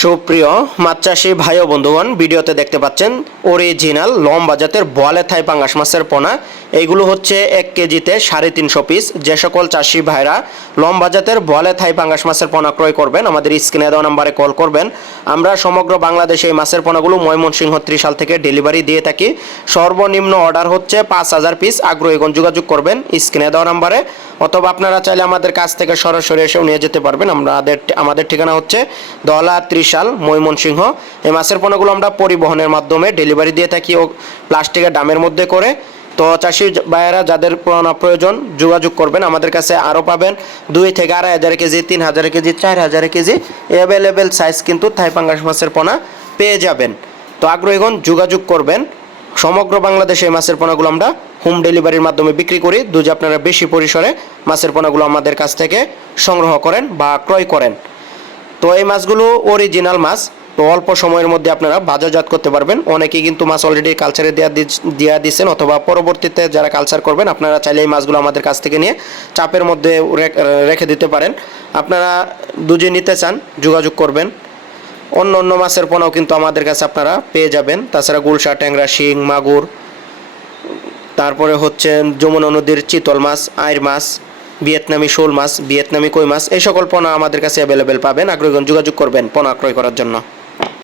সুপ্রিয় মাছ চাষি ভাই ও বন্ধুগণ, ভিডিওতে দেখতে পাচ্ছেন অরিজিনাল লম্বা জাতের বোয়ালে থাই পাঙ্গাস মাছের পোনা। এইগুলো হচ্ছে 1 কেজিতে 350 পিস। যে সকল চাষি ভাইরা লম্বা জাতের বোয়ালে থাই পাঙ্গাস মাছের পোনা ক্রয় করবেন, আমাদের স্ক্রিনে দেওয়া নাম্বারে কল করবেন। আমরা সমগ্র বাংলাদেশে এই মাছের পোনাগুলো ময়মনসিংহ ত্রিশাল থেকে ডেলিভারি দিয়ে থাকি। সর্বনিম্ন অর্ডার হচ্ছে 5000 পিস। আগ্রহীগণ যোগাযোগ করবেন স্ক্রিনে দেওয়া নাম্বারে, অথবা আপনারা চাইলে আমাদের কাছ থেকে সরাসরি এসেও নিয়ে যেতে পারবেন। আমাদের ঠিকানা হচ্ছে দলা ত্রিশাল, ময়মনসিংহ। এই মাছের পোনাগুলো আমরা পরিবহনের মাধ্যমে ডেলিভারি দিয়ে থাকি ও প্লাস্টিকের ড্রামের মধ্যে করে। তো চাষি ভাইয়েরা যাদের পোনা প্রয়োজন যোগাযোগ করবেন। আমাদের কাছে আরও পাবেন 2 থেকে 2500 KG, 3000 KG, 4000 KG available size কিন্তু থাই পাঙ্গাস মাছের পোনা পেয়ে যাবেন। তো আগ্রহীগণ যোগাযোগ করবেন। সমগ্র বাংলাদেশে এই মাছের পোনাগুলো আমরা হোম ডেলিভারির মাধ্যমে বিক্রি করি। যদি আপনারা বেশি পরিসরে মাছের পোনাগুলো আমাদের কাছ থেকে সংগ্রহ করেন বা ক্রয় করেন, তো এই মাছগুলো অরিজিনাল মাছ। তো অল্প সময়ের মধ্যে আপনারা বাজারজাত করতে পারবেন। অনেকেই কিন্তু মাছ অলরেডি কালচারে দেওয়া দিচ্ছেন, অথবা পরবর্তীতে যারা কালচার করবেন আপনারা চাইলে এই মাছগুলো আমাদের কাছ থেকে নিয়ে চাপের মধ্যে রেখে দিতে পারেন। আপনারা দুজে নিতে চান যোগাযোগ করবেন। অন্য অন্য মাছের পোনাও কিন্তু আমাদের কাছে আপনারা পেয়ে যাবেন। তাছাড়া গুলশা, ট্যাংরা, শিং, মাগুর, তারপরে হচ্ছে যমুনা নদীর চিতল মাছ, আইর মাছ, ভিয়েতনামি শোল মাছ, ভিয়েতনামি কই মাছ, এই সকল পোনা আমাদের কাছে অ্যাভেলেবেল পাবেন। আগ্রহীগণ যোগাযোগ করবেন পোনা ক্রয় করার জন্য।